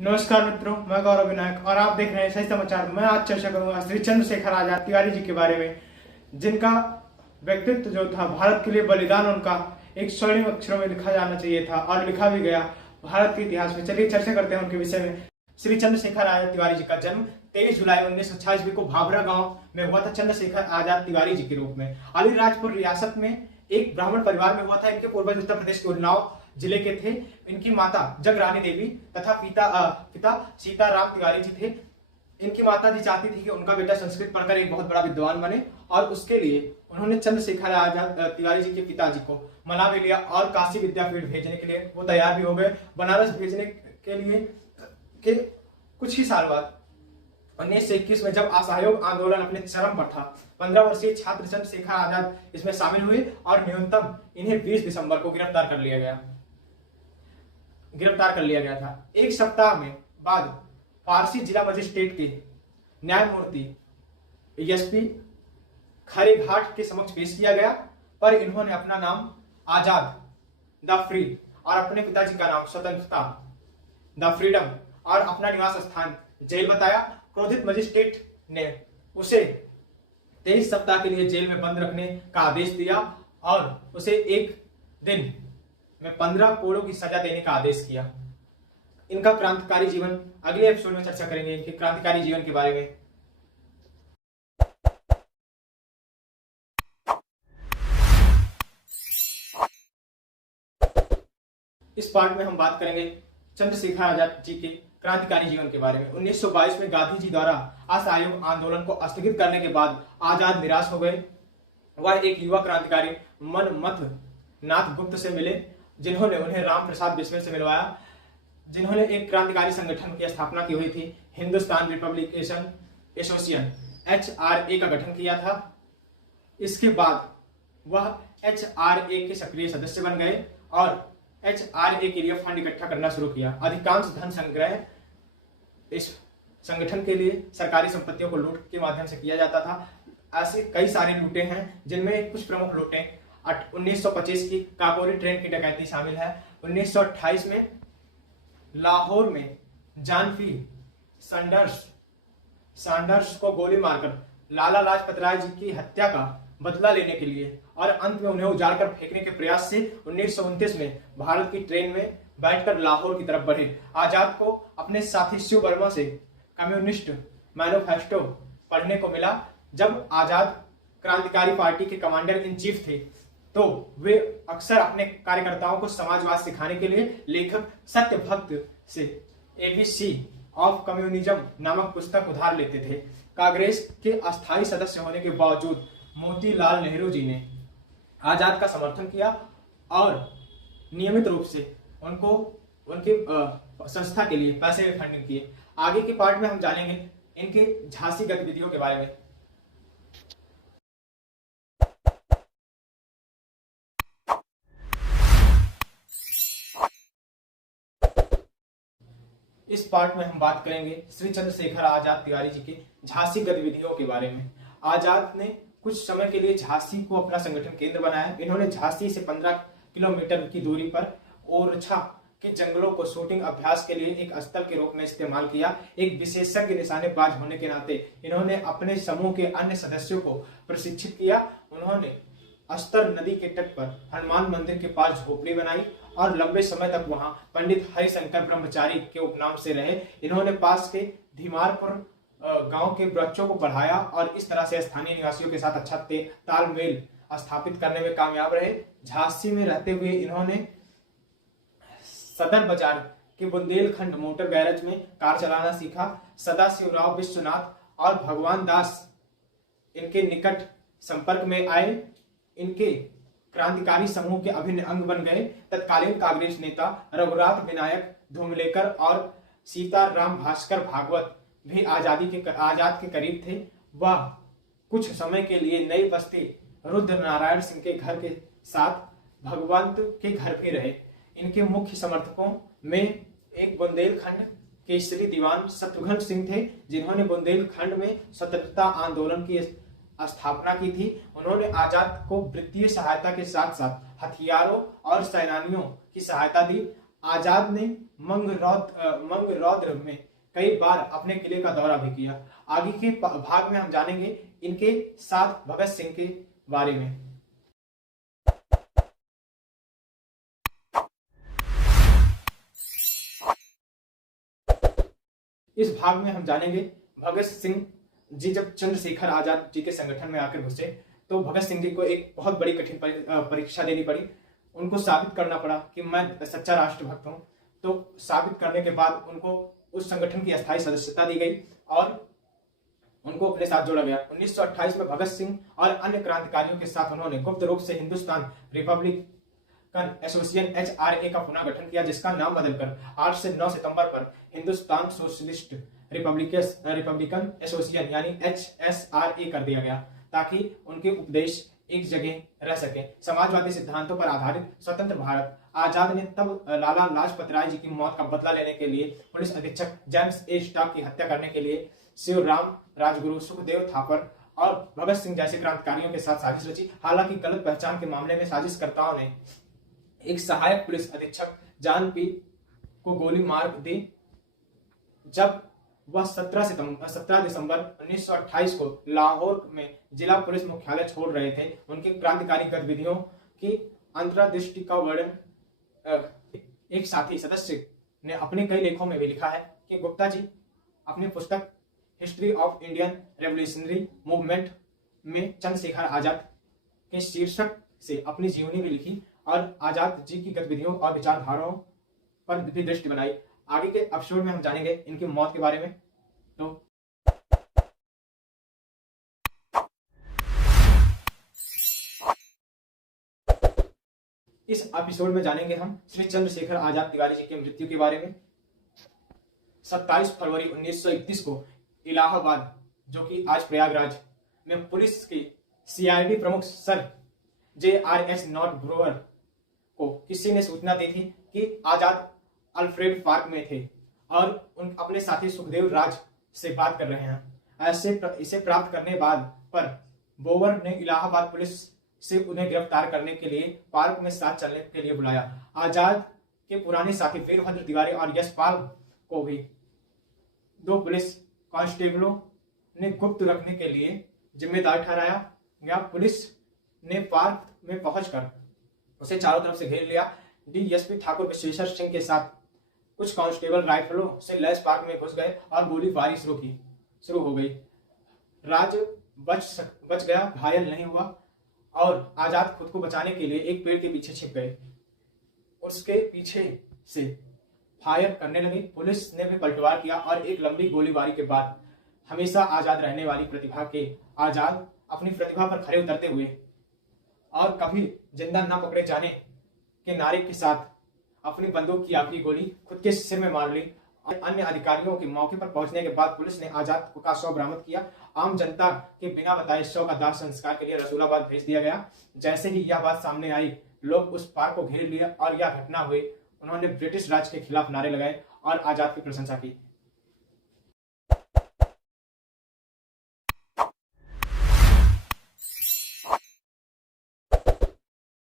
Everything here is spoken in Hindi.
नमस्कार मित्रों, मैं गौरव विनायक और आप देख रहे हैं सही समाचार। मैं आज चर्चा करूंगा श्री चंद्रशेखर आजाद तिवारी जी के बारे में, जिनका व्यक्तित्व जो था, भारत के लिए बलिदान उनका एक स्वर्णिम अक्षरों में लिखा जाना चाहिए था और लिखा भी गया भारत के इतिहास में। चलिए चर्चा करते हैं उनके विषय में। श्री चंद्रशेखर आजाद तिवारी जी का जन्म 23 जुलाई 1926 को भाभरा गांव में हुआ था, चंद्रशेखर आजाद तिवारी जी के रूप में। अलीराजपुर रियासत में एक ब्राह्मण परिवार में हुआ था। इनके पूर्वज उत्तर प्रदेश के उन्नाव जिले के थे। इनकी माता जगरानी देवी तथा पिता सीताराम तिवारी जी थे। इनकी माता जी चाहती थी कि उनका बेटा संस्कृत पढ़कर एक बहुत बड़ा विद्वान बने और उसके लिए उन्होंने चंद्रशेखर आजाद तिवारी जी के पिताजी को मना भी लिया और काशी विद्यापीठ भेजने के लिए वो तैयार भी हो गए। बनारस भेजने के लिए के कुछ ही साल बाद 1921 में जब असहयोग आंदोलन अपने चरम पर था, 15 वर्षीय छात्र चंद्रशेखर आजाद इसमें शामिल हुए और न्यूनतम इन्हें 20 दिसंबर को गिरफ्तार कर लिया गया था। एक सप्ताह में बाद फारसी जिला मजिस्ट्रेट के न्यायमूर्ति एसपी खरेघाट के समक्ष पेश किया गया, पर इन्होंने अपना नाम आजाद द फ्री और अपने पिताजी का नाम स्वतंत्रता द फ्रीडम और अपना निवास स्थान जेल बताया। क्रोधित मजिस्ट्रेट ने उसे 23 सप्ताह के लिए जेल में बंद रखने का आदेश दिया और उसे एक दिन में 15 कोड़ों की सजा देने का आदेश किया। इनका क्रांतिकारी जीवन अगले एपिसोड में चर्चा करेंगे, इनके क्रांतिकारी जीवन के बारे में। इस पार्ट में हम बात करेंगे चंद्रशेखर आजाद जी के क्रांतिकारी जीवन के बारे में। 1922 में गांधी जी द्वारा असहयोग आंदोलन को स्थगित करने के बाद आजाद निराश हो गए। वह एक युवा क्रांतिकारी मनमथ नाथ गुप्त से मिले, जिन्होंने उन्हें राम प्रसाद बिस्मिल से मिलवाया, जिन्होंने एक क्रांतिकारी संगठन की स्थापना की हुई थी। हिंदुस्तान रिपब्लिकेशन एसोसिएशन HRA का गठन किया था। इसके बाद वह HRA के सक्रिय सदस्य बन गए और HRA के लिए फंड इकट्ठा करना शुरू किया। अधिकांश धन संग्रह इस संगठन के लिए सरकारी संपत्तियों को लूट के माध्यम से किया जाता था। ऐसे कई सारे लूटें हैं, जिनमें कुछ प्रमुख लूटें 1925 की काकोरी ट्रेन की डकैती शामिल है। 1928 में लाहौर में जानवी सैंडर्स को गोली मारकर लाला लाजपत राय जी की हत्या का बदला लेने के लिए और अंत में उन्हें उजाड़कर फेंकने के प्रयास से 1929 में भारत की ट्रेन में बैठकर लाहौर की तरफ बढ़े। आजाद को अपने साथी शिव वर्मा से कम्युनिस्ट मैनिफेस्टो पढ़ने को मिला। जब आजाद क्रांतिकारी पार्टी के कमांडर इन चीफ थे, तो वे अक्सर अपने कार्यकर्ताओं को समाजवाद सिखाने के लिए लेखक सत्यभक्त से ABC ऑफ कम्युनिज्म नामक पुस्तक उधार लेते थे। कांग्रेस के अस्थायी सदस्य होने के बावजूद मोतीलाल नेहरू जी ने आजाद का समर्थन किया और नियमित रूप से उनको उनके संस्था के लिए पैसे में फंडिंग किए। आगे के पार्ट में हम जानेंगे इनके झांसी गतिविधियों के बारे में। इस पार्ट में हम बात करेंगे श्री चंद्रशेखर आजाद तिवारी जी की झांसी गतिविधियों के बारे में। आजाद ने कुछ समय के लिए झांसी को अपना संगठन केंद्र बनाया। इन्होंने झांसी से 15 किलोमीटर की दूरी पर ओरछा के जंगलों को शूटिंग अभ्यास के लिए एक स्थल के रूप में इस्तेमाल किया। एक विशेषज्ञ निशानेबाज होने के नाते इन्होंने अपने समूह के अन्य सदस्यों को प्रशिक्षित किया। उन्होंने अस्तर नदी के तट पर हनुमान मंदिर के पास झोपड़ी बनाई और लंबे समय तक वहां पंडित हरिशंकर ब्रह्मचारी के उपनाम से रहे। इन्होंने पास के धीमारपुर गांव के वृक्षों को बढ़ाया और इस तरह से स्थानीय निवासियों के साथ अच्छा तालमेल स्थापित करने में कामयाब रहे। झांसी में रहते हुए इन्होंने सदर बाजार के बुंदेलखंड मोटर गैरेज में कार चलाना सीखा। सदाशिवराव विश्वनाथ और भगवान दास इनके निकट संपर्क में आए। इनके क्रांतिकारी समूह के अभिन्न अंग बन गए। तत्कालीन कांग्रेस नेता रघुनाथ विनायक धुमलेकर और सीताराम भास्कर भागवत भी आजाद के करीब थे। वह कुछ समय के लिए नई बस्ती रुद्र नारायण सिंह के घर के साथ भगवंत के घर भी रहे। इनके मुख्य समर्थकों में एक बुंदेलखंड केसरी दीवान शत्रुघ्न सिंह थे, जिन्होंने बुंदेलखंड में स्वतंत्रता आंदोलन की स्थापना की थी। उन्होंने आजाद को वित्तीय सहायता के साथ साथ हथियारों और सेनानियों की सहायता दी। आजाद ने मंगरौद्र में कई बार अपने किले का दौरा भी किया। आगे के भाग में हम जानेंगे इनके साथ भगत सिंह के बारे में। इस भाग में हम जानेंगे भगत सिंह जी जब चंद्रशेखर आजाद जी के संगठन में आकर घुसे तो भगत सिंह जी को एक बहुत बड़ी कठिन परीक्षा देनी पड़ी। उनको साबित करना पड़ा कि मैं सच्चा राष्ट्रभक्त हूं। तो साबित करने के बाद उनको उस संगठन की अस्थायी सदस्यता दी गई और उनको अपने साथ जोड़ा गया। 1928 में भगत सिंह और अन्य क्रांतिकारियों के साथ उन्होंने गुप्त रूप से हिंदुस्तान रिपब्लिकन एसोसिएशन HRA का पुनः गठन किया, जिसका नाम बदलकर 8 से 9 सितंबर पर हिंदुस्तान सोशलिस्ट रिपब्लिकन एसोसिएशन यानी HSRA कर दिया गया, ताकि उनके उपदेश एक जगह रह सके। समाजवादी सिद्धांतों पर आधारित स्वतंत्र भारत आजाद ने तब लाला लाजपत राय जी की मौत का बदला लेने के लिए पुलिस अधीक्षक जेम्स ए स्टॉक की हत्या करने के लिए शिवराम राजगुरु, सुखदेव थापर और भगत सिंह जैसे क्रांतिकारियों के साथ साजिश रची। हालांकि गलत पहचान के मामले में साजिशकर्ताओं ने एक सहायक पुलिस अधीक्षक जॉन पी को गोली मार दी। जब वह 17 दिसंबर 1928 को लाहौर में जिला पुलिस मुख्यालय छोड़ रहे थे, उनकी क्रांतिकारी गतिविधियों की अंतर्दृष्टि का वर्णन एक साथी सदस्य ने अपने कई लेखों में भी लिखा है कि गुप्ता जी अपनी पुस्तक history of Indian revolutionary movement में चंद्रशेखर आजाद के शीर्षक से अपनी जीवनी भी लिखी और आजाद जी की गतिविधियों और विचारधाराओं पर भी दृष्टि बनाई। आगे के एपिसोड में हम जानेंगे इनकी मौत के बारे में। तो इस एपिसोड में जानेंगे हम श्री चंद्रशेखर आजाद तिवारी जी की मृत्यु के बारे में। 27 फरवरी 1931 को इलाहाबाद, जो कि आज प्रयागराज में, पुलिस की CID प्रमुख सर JRS नॉट ब्रोअर को किसी ने सूचना दी थी कि आजाद अल्फ्रेड पार्क में थे और उन अपने साथी सुखदेव राज से बात कर रहे हैं। इसे प्राप्त करने बाद पर बोवर ने इलाहाबाद पुलिस से उन्हें गिरफ्तार करने के लिए पार्क में साथ चलने के लिए बुलाया। आजाद के पुराने साथी वीरभद्र तिवारी और यशपाल को भी 2 पुलिस कांस्टेबलों ने गुप्त रखने के लिए जिम्मेदार ठहराया गया। पुलिस ने पार्क में पहुंचकर उसे चारों तरफ से घेर लिया। DSP ठाकुर विश्वेश्वर सिंह के साथ कुछ कांस्टेबल राइफलों से लैस पार्क में घुस गए और गोलीबारी शुरू हो गई। राज बच गया, घायल नहीं हुआ और आजाद खुद को बचाने के लिए एक पेड़ के पीछे छिप गए। उसके पीछे से फायर करने लगे। पुलिस ने भी पलटवार किया और एक लंबी गोलीबारी के बाद हमेशा आजाद रहने वाली प्रतिभा के आजाद अपनी प्रतिभा पर खड़े उतरते हुए और कभी जिंदा न पकड़े जाने के नारे के साथ अपनी बंदूक की आखिरी गोली खुद के सिर में मार ली। और अन्य अधिकारियों के मौके पर पहुंचने के बाद पुलिस ने आजाद का शव बरामद किया। आम जनता के बिना बताए शव का दाह संस्कार के लिए रसूलाबाद भेज दिया गया। जैसे ही यह बात सामने आई, लोग उस पार्क को घेर लिया और यह घटना हुई। उन्होंने ब्रिटिश राज के खिलाफ नारे लगाए और आजाद की प्रशंसा की।